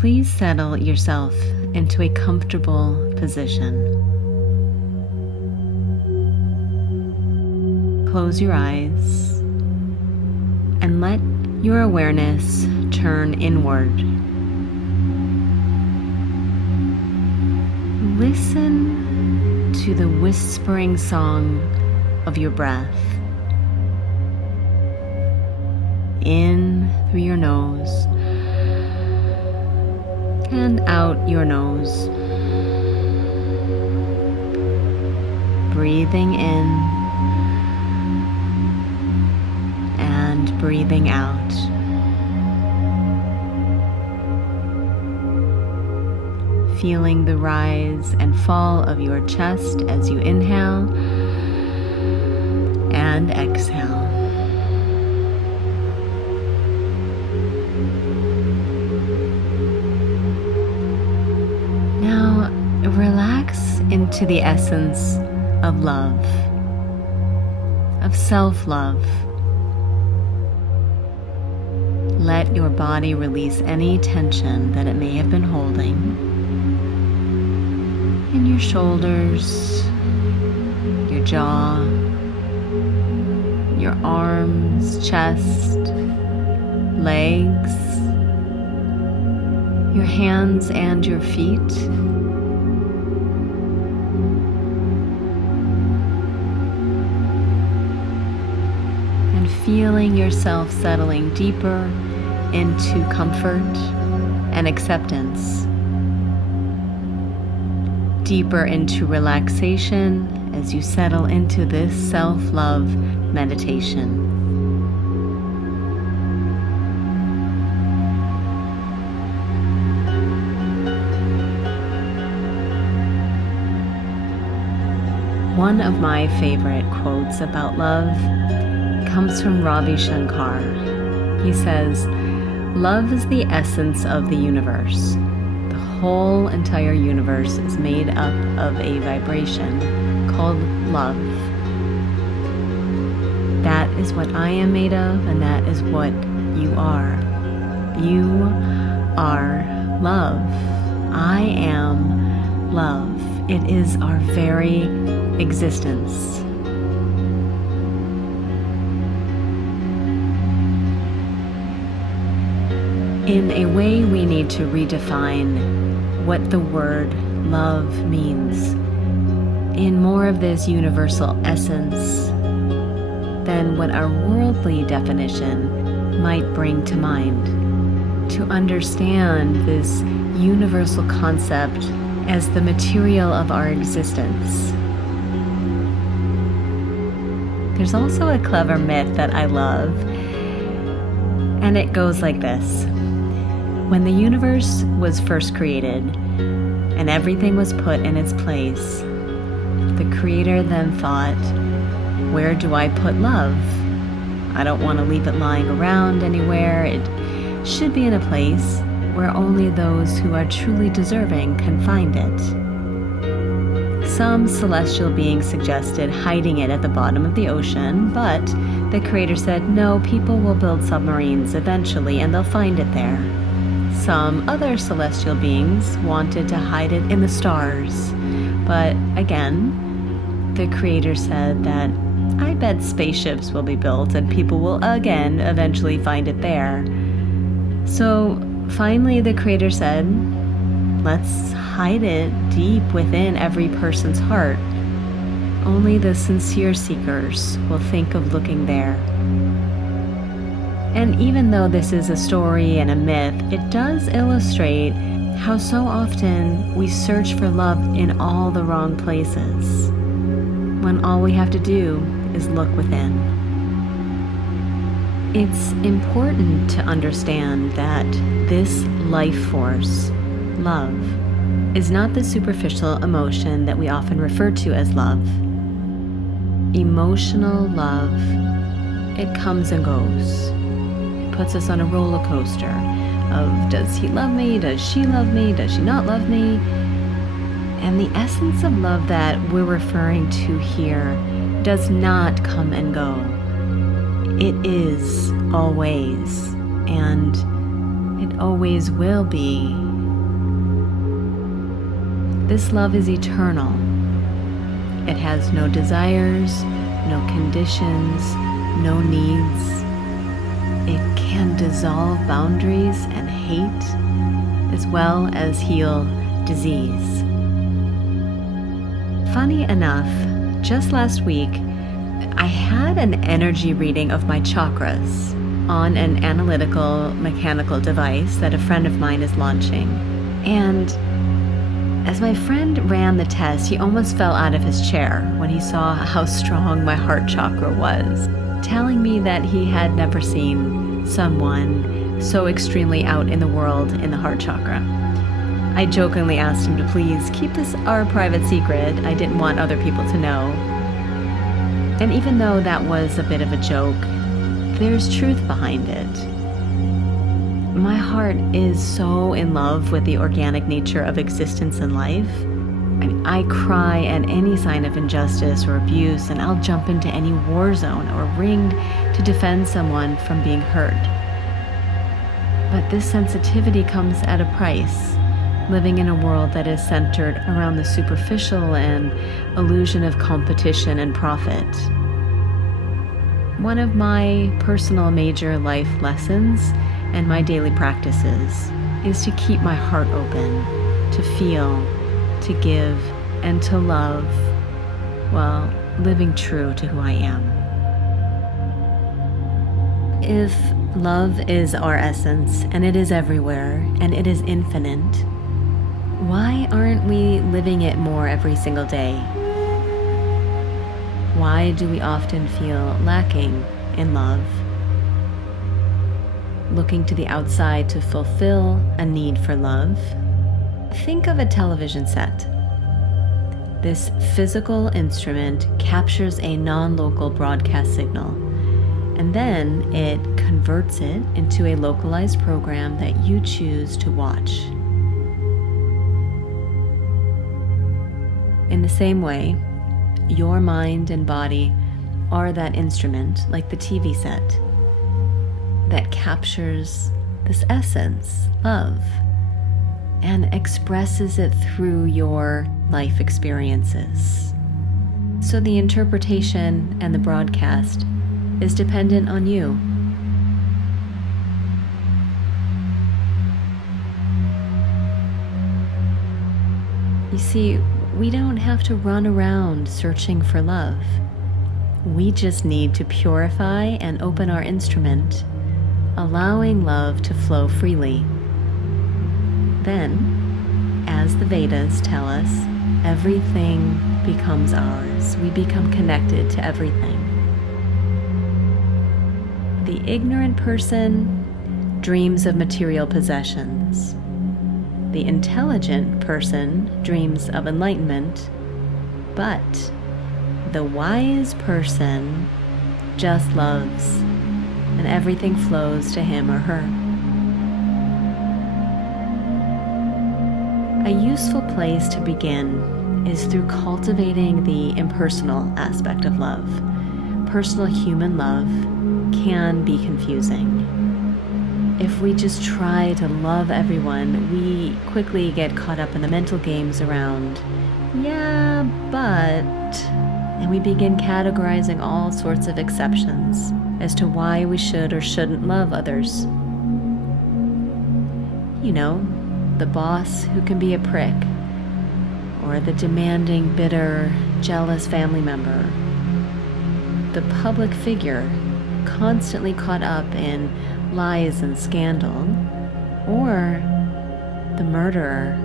Please settle yourself into a comfortable position. Close your eyes and let your awareness turn inward. Listen to the whispering song of your breath. In through your nose and out your nose. Breathing in and breathing out. Feeling the rise and fall of your chest as you inhale and exhale. Now, relax into the essence of love, of self-love. Let your body release any tension that it may have been holding in your shoulders, your jaw, your arms, chest, legs, your hands and your feet. And feeling yourself settling deeper into comfort and acceptance, deeper into relaxation as you settle into this self-love meditation. One of my favorite quotes about love comes from Ravi Shankar. He says, "Love is the essence of the universe. The whole entire universe is made up of a vibration called love. That is what I am made of, and that is what you are. You are love. I am love. It is our very existence." In a way, we need to redefine what the word love means in more of this universal essence than what our worldly definition might bring to mind. To understand this universal concept as the material of our existence. There's also a clever myth that I love, and it goes like this. When the universe was first created and everything was put in its place, the Creator then thought, where do I put love? I don't want to leave it lying around anywhere. It should be in a place where only those who are truly deserving can find it. Some celestial beings suggested hiding it at the bottom of the ocean, but the Creator said, no, people will build submarines eventually and they'll find it there. Some other celestial beings wanted to hide it in the stars, but again, the Creator said that I bet spaceships will be built and people will again eventually find it there. So finally the Creator said, let's hide it deep within every person's heart. Only the sincere seekers will think of looking there. And even though this is a story and a myth, it does illustrate how so often we search for love in all the wrong places, when all we have to do is look within. It's important to understand that this life force, love, is not the superficial emotion that we often refer to as love. Emotional love, it comes and goes. It puts us on a roller coaster of does he love me, does she love me, does she not love me? And the essence of love that we're referring to here does not come and go. It is always, and it always will be This love is eternal. It has no desires, no conditions, no needs. It can dissolve boundaries and hate, as well as heal disease. Funny enough, just last week, I had an energy reading of my chakras on an analytical mechanical device that a friend of mine is launching. And as my friend ran the test, he almost fell out of his chair when he saw how strong my heart chakra was, telling me that he had never seen someone so extremely out in the world in the heart chakra. I jokingly asked him to please keep this our private secret. I didn't want other people to know. And even though that was a bit of a joke, there's truth behind it. My heart is so in love with the organic nature of existence and life. I cry at any sign of injustice or abuse, and I'll jump into any war zone or ring to defend someone from being hurt. But this sensitivity comes at a price, living in a world that is centered around the superficial and illusion of competition and profit. One of my personal major life lessons and my daily practices is to keep my heart open, to feel, to give, and to love, while living true to who I am. If love is our essence, and it is everywhere, and it is infinite, why aren't we living it more every single day? Why do we often feel lacking in love? Looking to the outside to fulfill a need for love? Think of a television set. This physical instrument captures a non-local broadcast signal, and then it converts it into a localized program that you choose to watch. In the same way, your mind and body are that instrument, like the TV set, that captures this essence, love, and expresses it through your life experiences. So the interpretation and the broadcast is dependent on you. You see, we don't have to run around searching for love. We just need to purify and open our instrument, allowing love to flow freely. Then, as the Vedas tell us, everything becomes ours. We become connected to everything. The ignorant person dreams of material possessions. The intelligent person dreams of enlightenment, but the wise person just loves, and everything flows to him or her. A useful place to begin is through cultivating the impersonal aspect of love. Personal human love can be confusing. If we just try to love everyone, we quickly get caught up in the mental games around, yeah, but, and we begin categorizing all sorts of exceptions as to why we should or shouldn't love others. You know, the boss who can be a prick, or the demanding, bitter, jealous family member, the public figure constantly caught up in lies and scandal, or the murderer.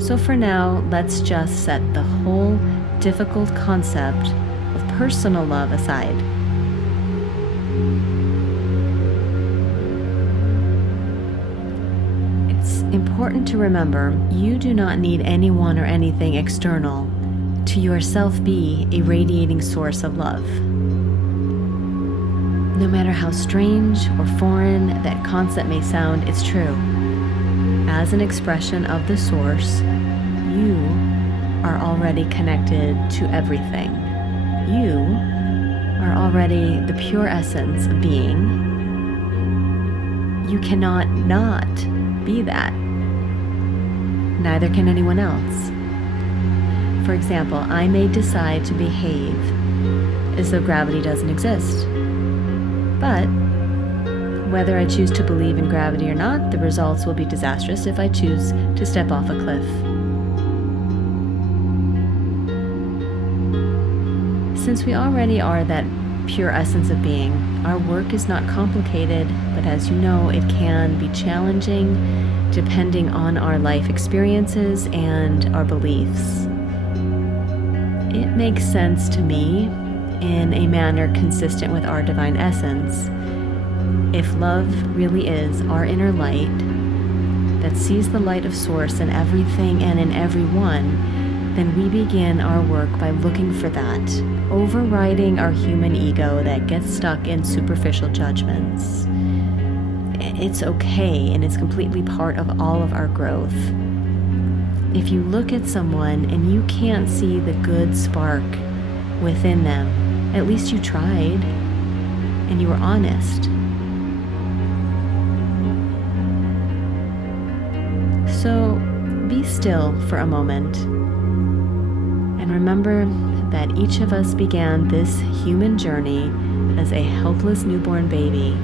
So for now, let's just set the whole difficult concept of personal love aside. It's important to remember you do not need anyone or anything external to yourself be a radiating source of love. No matter how strange or foreign that concept may sound, it's true. As an expression of the source, you are already connected to everything. You are already the pure essence of being. You cannot not be that. Neither can anyone else. For example, I may decide to behave as though gravity doesn't exist. But whether I choose to believe in gravity or not, the results will be disastrous if I choose to step off a cliff. Since we already are that pure essence of being, our work is not complicated, but as you know, it can be challenging depending on our life experiences and our beliefs. It makes sense to me, in a manner consistent with our divine essence, if love really is our inner light that sees the light of Source in everything and in everyone, then we begin our work by looking for that, overriding our human ego that gets stuck in superficial judgments. It's okay, and it's completely part of all of our growth. If you look at someone and you can't see the good spark within them, at least you tried and you were honest. So be still for a moment and remember that each of us began this human journey as a helpless newborn baby.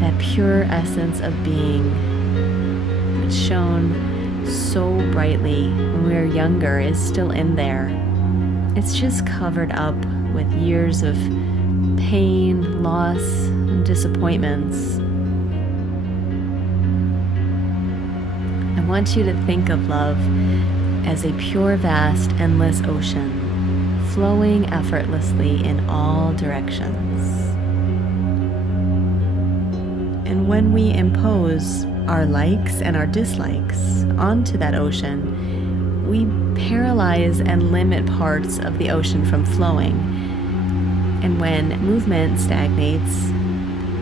That pure essence of being, which shone so brightly when we were younger, is still in there. It's just covered up with years of pain, loss, and disappointments. I want you to think of love as a pure, vast, endless ocean, flowing effortlessly in all directions. And when we impose our likes and our dislikes onto that ocean, we paralyze and limit parts of the ocean from flowing. And when movement stagnates,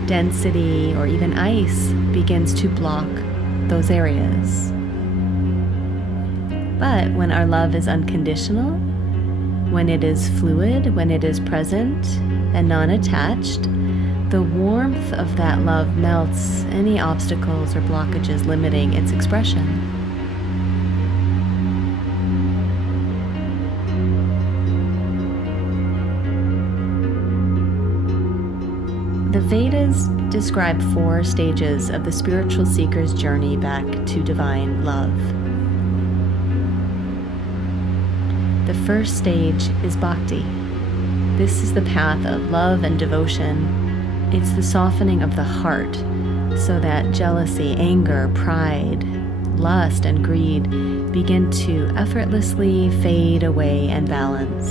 density or even ice begins to block those areas. But when our love is unconditional, when it is fluid, when it is present and non-attached, the warmth of that love melts any obstacles or blockages limiting its expression. The Vedas describe 4 stages of the spiritual seeker's journey back to divine love. The first stage is bhakti. This is the path of love and devotion. It's the softening of the heart so that jealousy, anger, pride, lust, and greed begin to effortlessly fade away and balance.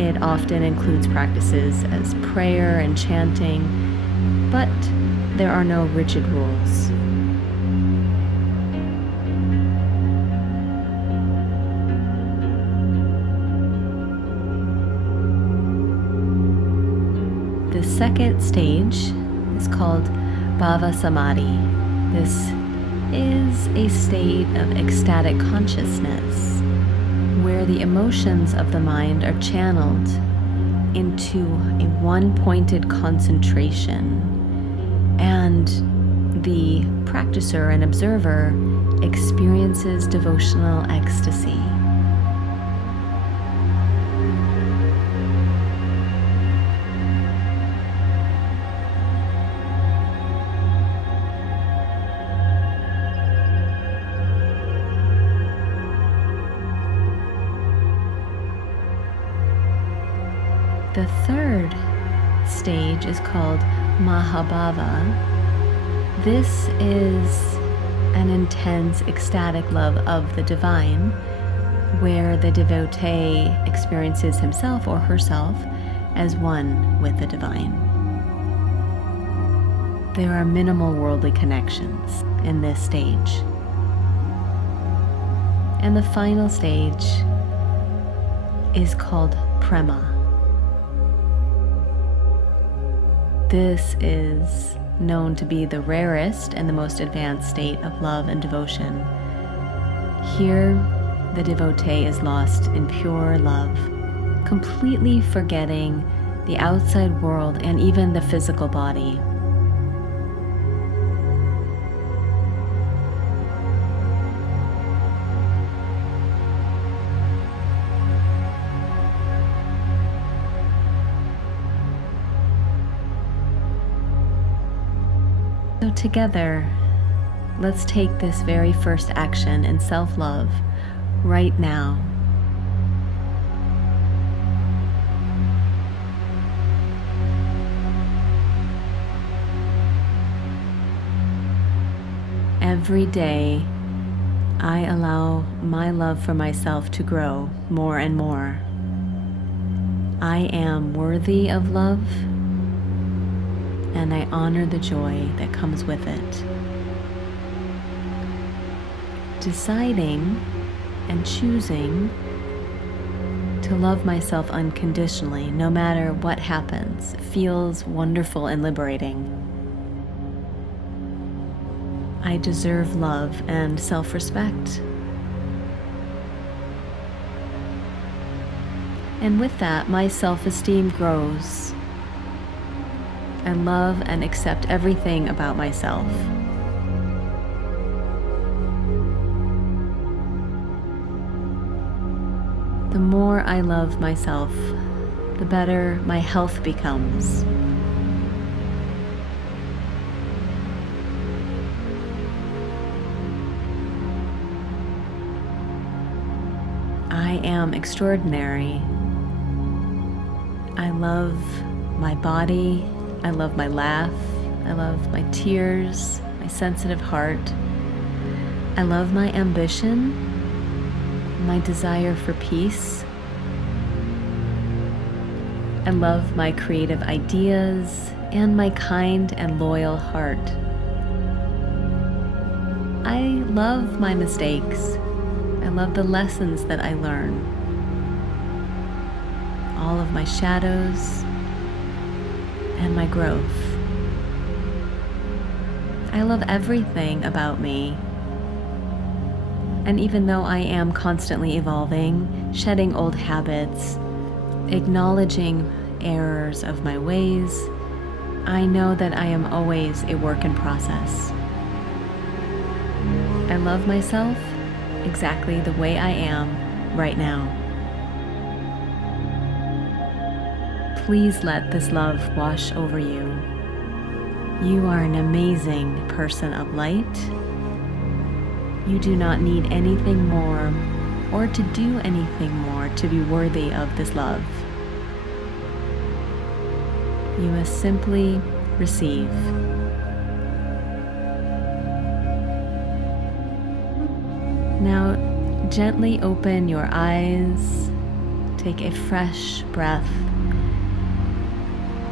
It often includes practices as prayer and chanting, but there are no rigid rules. The second stage is called Bhava Samadhi. This is a state of ecstatic consciousness where the emotions of the mind are channeled into a one-pointed concentration, and the practicer and observer experiences devotional ecstasy. The third stage is called Mahabhava. This is an intense, ecstatic love of the divine, where the devotee experiences himself or herself as one with the divine. There are minimal worldly connections in this stage. And the final stage is called Prema. This is known to be the rarest and the most advanced state of love and devotion. Here, the devotee is lost in pure love, completely forgetting the outside world and even the physical body. together, let's take this very first action in self-love right now. Every day, I allow my love for myself to grow more and more. I am worthy of love, and I honor the joy that comes with it. Deciding and choosing to love myself unconditionally, no matter what happens, feels wonderful and liberating. I deserve love and self-respect. And with that, my self-esteem grows. I love and accept everything about myself. The more I love myself, the better my health becomes. I am extraordinary. I love my body. I love my laugh. I love my tears, my sensitive heart. I love my ambition, my desire for peace. I love my creative ideas and my kind and loyal heart. I love my mistakes. I love the lessons that I learn. All of my shadows and my growth. I love everything about me. And even though I am constantly evolving, shedding old habits, acknowledging errors of my ways, I know that I am always a work in process. I love myself exactly the way I am right now. Please let this love wash over you. You are an amazing person of light. You do not need anything more or to do anything more to be worthy of this love. You must simply receive. Now, gently open your eyes, take a fresh breath,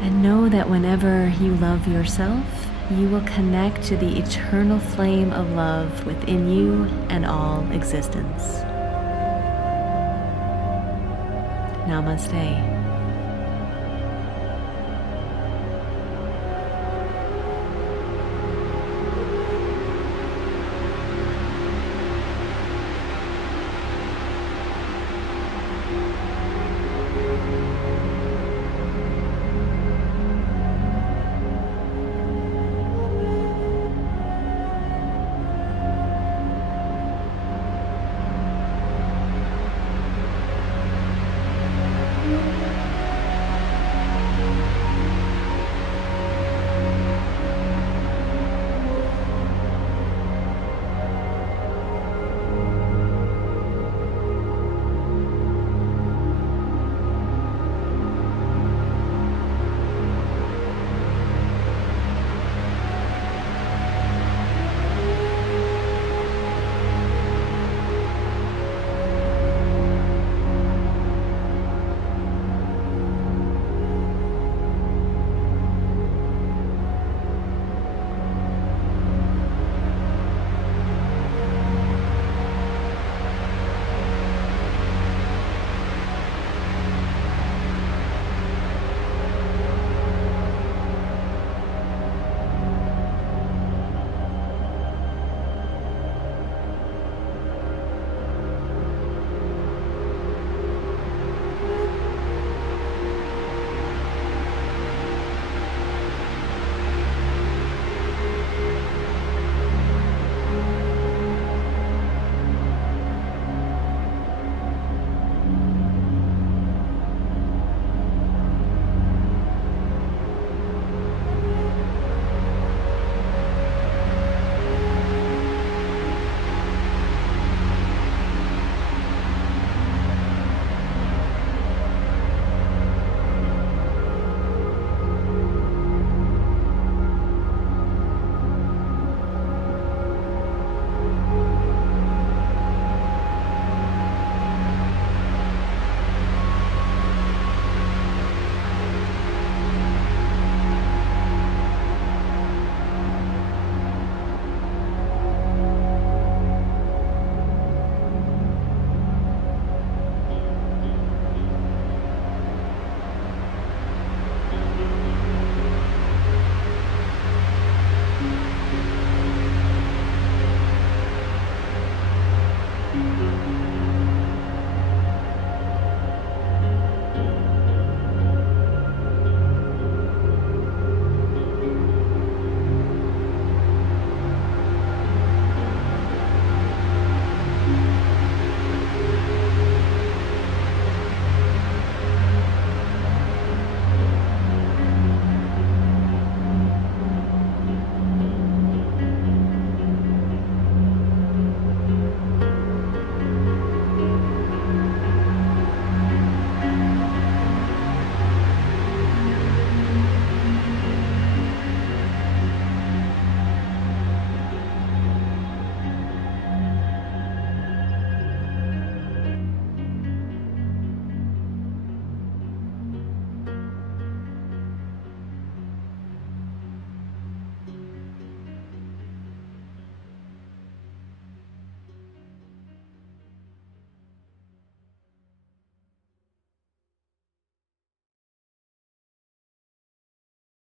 and know that whenever you love yourself, you will connect to the eternal flame of love within you and all existence. Namaste.